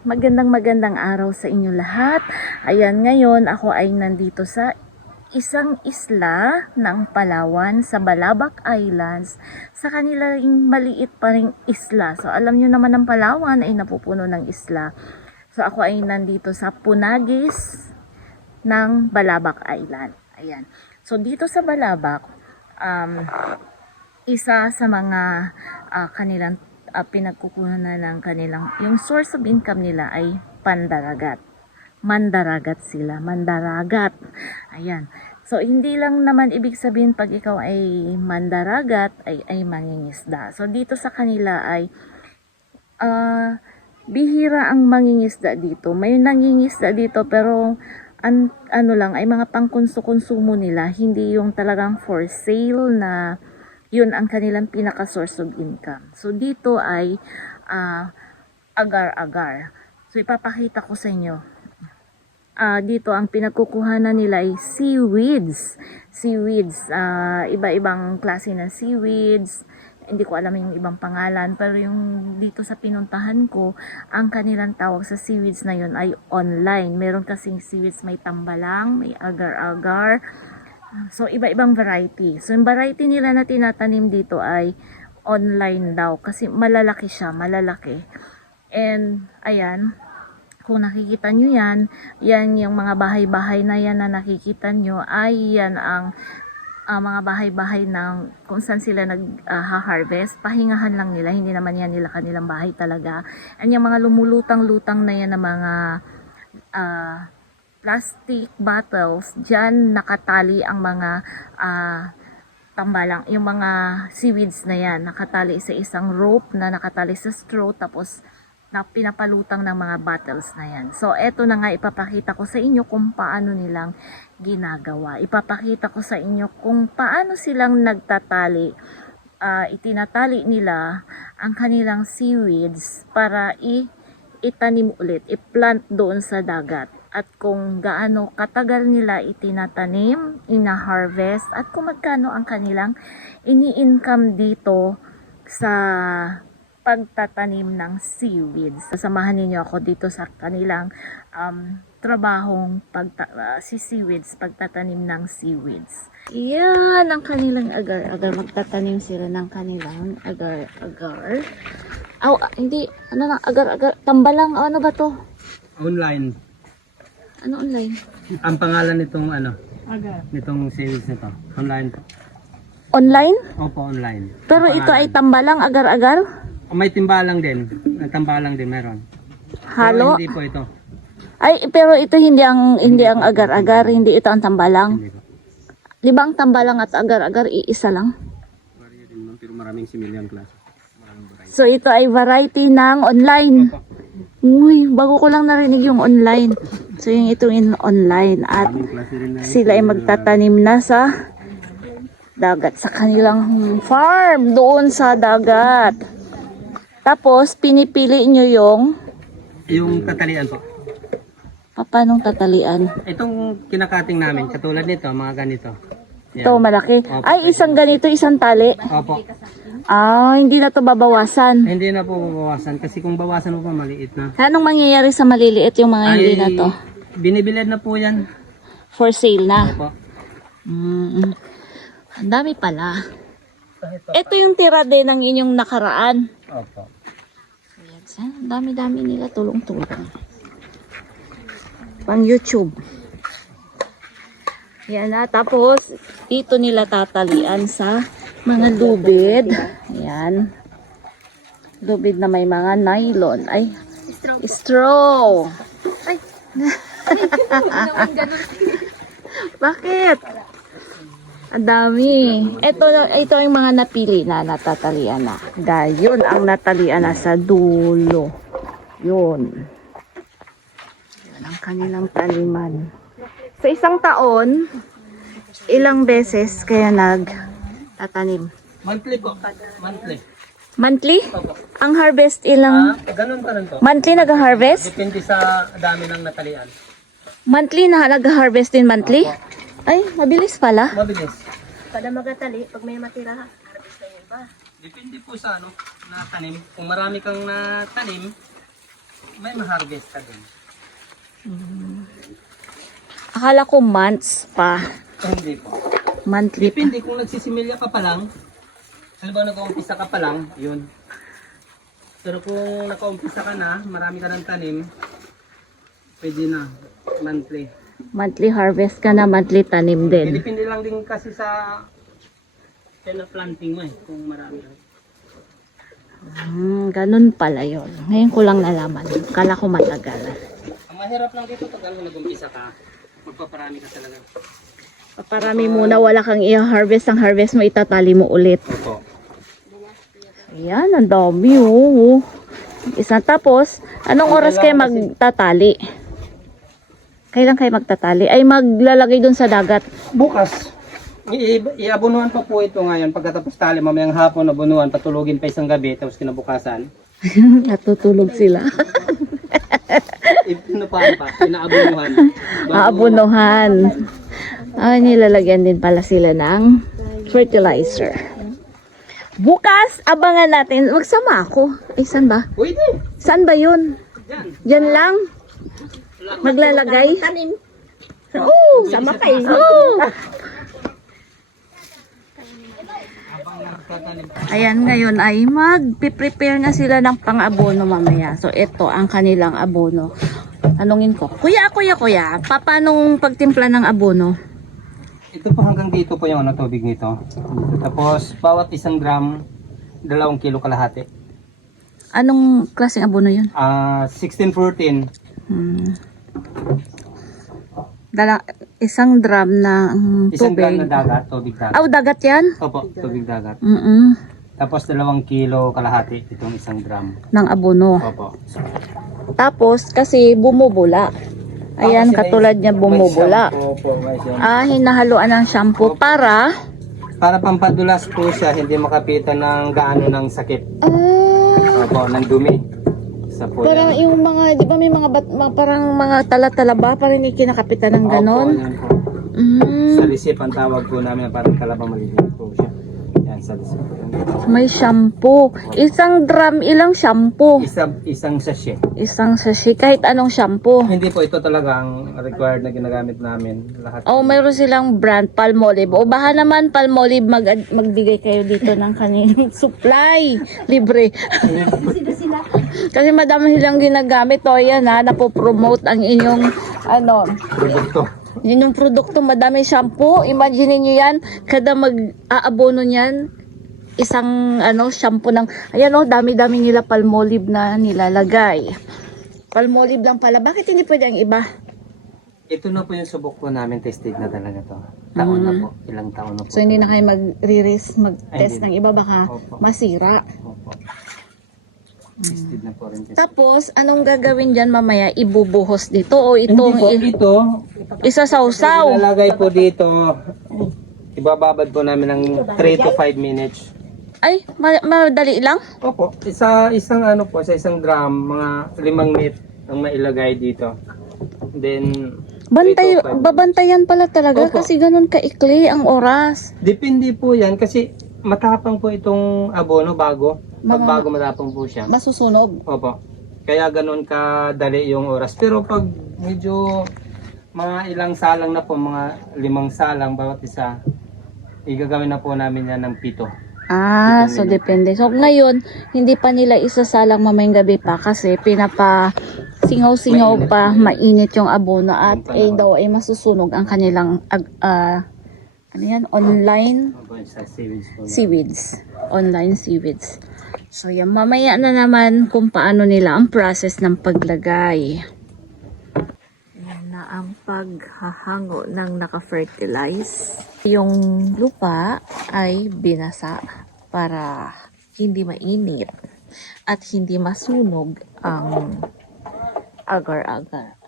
Magandang araw sa inyo lahat. Ayan, ngayon ako ay nandito sa isang isla ng Palawan sa Balabac Islands, sa kanilang maliit pa ring isla. So alam nyo naman ang Palawan ay napupuno ng isla. So ako ay nandito sa Punagis ng Balabac Island. Ayan. So dito sa Balabac, isa sa mga kanilang pinagkukunan ng kanilang, yung source of income nila ay pandaragat. Mandaragat sila, mandaragat. Ayan. So hindi lang naman ibig sabihin pag ikaw ay mandaragat ay mangingisda. So dito sa kanila ay bihira ang mangingisda dito. May nangingisda dito pero ano lang ay mga pangkonsumo nila, hindi yung talagang for sale na yun ang kanilang pinaka source of income. So dito ay agar-agar. So ipapakita ko sa inyo. Dito ang pinagkukuhanan nila ay seaweeds. Seaweeds, iba-ibang klase ng seaweeds. Hindi ko alam yung ibang pangalan, pero yung dito sa pinuntahan ko, ang kanilang tawag sa seaweeds na yun ay online. Meron kasing seaweeds may tambalang, may agar-agar. So, iba-ibang variety. So, yung variety nila na tinatanim dito ay online daw. Kasi malalaki siya, malalaki. And, ayan, kung nakikita nyo yan yung mga bahay-bahay na yan na nakikita nyo, ay yan ang mga bahay-bahay ng kung saan sila nag-harvest. Pahingahan lang nila, hindi naman yan nila kanilang bahay talaga. And yung mga lumulutang-lutang na yan na mga plastic bottles, dyan nakatali ang mga tambalang, yung mga seaweeds na yan, nakatali sa isang rope na nakatali sa straw, tapos na pinapalutang ng mga bottles na yan. So, eto na nga, ipapakita ko sa inyo kung paano nilang ginagawa. Ipapakita ko sa inyo kung paano silang nagtatali. Itinatali nila ang kanilang seaweeds para itanim ulit, i-plant doon sa dagat. At kung gaano katagal nila itinatanim, ina-harvest, at kung magkano ang kanilang ini-income dito sa pagtatanim ng seaweeds. Sasamahan ninyo ako dito sa kanilang trabahong seaweeds, pagtatanim ng seaweeds. Yan ang kanilang agar-agar. Magtatanim sila ng kanilang agar-agar. Hindi. Ano lang, agar-agar. Tambalang, ano ba to? Online. Ano online? Ang pangalan nitong nitong series nito. Online po. Online? Opo, online. Pero Ang ito pangalan. ay tambalang, agar-agar? May timbalang din. May tambalang din meron. Halo? Pero hindi po ito. Ay, pero ito hindi ang agar-agar, hindi ito ang tambalang. Hindi po. Di ba ang tambalang at agar-agar iisa lang? Variety din ma'am, pero maraming similyang klase. So ito ay variety ng online. Opo. Uy, bago ko lang narinig yung online. So yung itong online at Maraming klase rin na. sila ay magtatanim na sa dagat, sa kanilang farm doon sa dagat. Tapos pinipili nyo Yung tatalian po. paanong tatalian. Itong kinakating namin, katulad nito, mga ganito. Yan. Ito malaki. Opo. Ay, isang ganito, isang tali. Opo. Hindi na to babawasan. Hindi na po babawasan kasi kung bawasan mo pa maliit na. Anong mangyayari sa maliliit yung mga hindi na to? Binibilad na po yan. For sale na. Opo. Ang dami pala. Ito yung tira din ng inyong nakaraan. Opo. Ayan, ang dami-dami nila tulong-tulong. Pang YouTube. Yan na. Tapos, dito nila tatalian sa mga lubid. Ayan. Lubid na may mga nylon. Ay, straw. Ay. Bakit? Ang dami. Ito yung mga napili na natatalian na. Gayon ang natalian na sa dulo. Yun. Yun ang kanilang taniman. Sa isang taon, ilang beses kaya nagtatanim? Monthly po. Monthly. Monthly? Opo. Ang harvest ilang? Ganun pa rin po. Monthly nag-harvest? Depende sa dami ng natalian. Monthly na nag-harvest din monthly? Ay, mabilis pala. Mabilis. Kada magatali, pag may matira, harvest na yun pa. Depende po sa na tanim. Kung marami kang natanim, may ma-harvest ka dun. Akala ko months pa. Hindi po. Monthly pa. Depende kung nagsisimilya ka pa lang. Halimbawa nag-uumpisa ka pa lang, yun. Pero kung naka-umpisa ka na, marami ka ng tanim, pwede na, monthly. Monthly harvest ka na, monthly tanim din. Depende lang din kasi sa planting mo kung marami lang. Ganun pala yun. Ngayon ko lang nalaman. Kala ko matagal. Ang mahirap lang dito pag nag-umpisa ka, magpaparami ka talaga. Paparami muna, wala kang i-harvest. Ang harvest mo, itatali mo ulit. Opo. Ayan, ang dami oh. Isang tapos, anong oras kayo magtatali? Kailan kayo magtatali? Ay, maglalagay dun sa dagat. Bukas, iabunuhan pa po ito ngayon. Pagkatapos tali, mamayang hapon, abunuhan, patulugin pa isang gabi, tapos kinabukasan. Natutulog sila. Inupahan pa, inaabunuhan. Aabunuhan. Nilalagyan din pala sila ng fertilizer. Bukas, abangan natin. Magsama ako. Ay, saan ba? Pwede. Saan ba yun? Diyan. Diyan lang? Maglalagay? Tanim. Oo. Sama kayo. Oo. Ayan, ngayon ay mag-prepare na sila ng pang-abono mamaya. So, ito ang kanilang abono. Tanungin ko, kuya, paano pagtimpla ng abono? Ito po hanggang dito po yung tubig nito. Tapos, bawat isang drum, 2 kilo kalahati. Anong klaseng abono yun? 16-14. Isang drum na Isang drum tubig. na dagat, tubig dagat. Dagat yan? Opo, tubig dagat. Tapos, Tapos 2 kilo kalahati itong isang drum. ng abono. Opo. Tapos, kasi bumubula. Ayan, Kasi katulad niya bumubula. Opo, may shampoo. Hinahaluan ng shampoo para... Para pampadulas po siya, hindi makapitan ng gaano ng sakit. Opo, ng dumi. Sa po Parang yan. yung mga, di ba may mga, parang mga tala-talaba, parang hindi kinakapitan ng ganon. Opo, yan po. Sa receipt, ang tawag po namin, parang kalabang maliit po siya. Yan, sa receipt po. May shampoo. Isang drum, ilang shampoo? Isang sachet. Isang sachet, kahit anong shampoo. Hindi po, ito talaga ang required na ginagamit namin. Lahat. Mayroon silang brand, Palmolive. O baka naman Palmolive magbigay kayo dito ng kanilang supply. Libre. Kasi madami silang ginagamit. O yan napopromote ang inyong Produkto. inyong produkto. Madami shampoo. Imagine niyo yan. Kada mag-aabono niyan, isang shampoo ng, ayan dami-dami nila Palmolive na nilalagay. Palmolive lang pala. Bakit hindi pwede ang iba? Ito na po yung subok po namin, tested na talaga to. Taon na po. Ilang taon na po. So hindi na kayo mag-test Ay, ng iba, baka Opo. masira. Opo. Tested na po rin. Tapos, anong gagawin dyan mamaya? Ibubuhos dito o itong Hindi po, ito, isasawsaw? ilalagay po dito, ibababad po namin ng 3 to 5 minutes. Ay, madali lang? Opo, isang drum, mga 5 minutes ang mailagay dito. Then, 3 to 5 Babantayan pala talaga Opo. kasi ganun kaikli ang oras. Depende po yan kasi matapang po itong abono bago. Pag bago matapang po siya. Masusunog. Opo. Kaya ganun kadali yung oras. Pero pag medyo mga ilang salang na po, mga 5 salang bawat isa, igagawin na po namin yan ng 7. So depende. So ngayon, hindi pa nila isasalang mamayang gabi pa kasi singaw-singaw pa, mainit yung abono at daw ay masusunog ang kanilang online Opo, sa seaweeds po. seaweeds. Online seaweeds. So yan, mamaya na naman kung paano nila ang process ng paglagay. Yan na ang paghahango ng naka-fertilize. Yung lupa ay binasa para hindi mainit at hindi masunog ang agar-agar.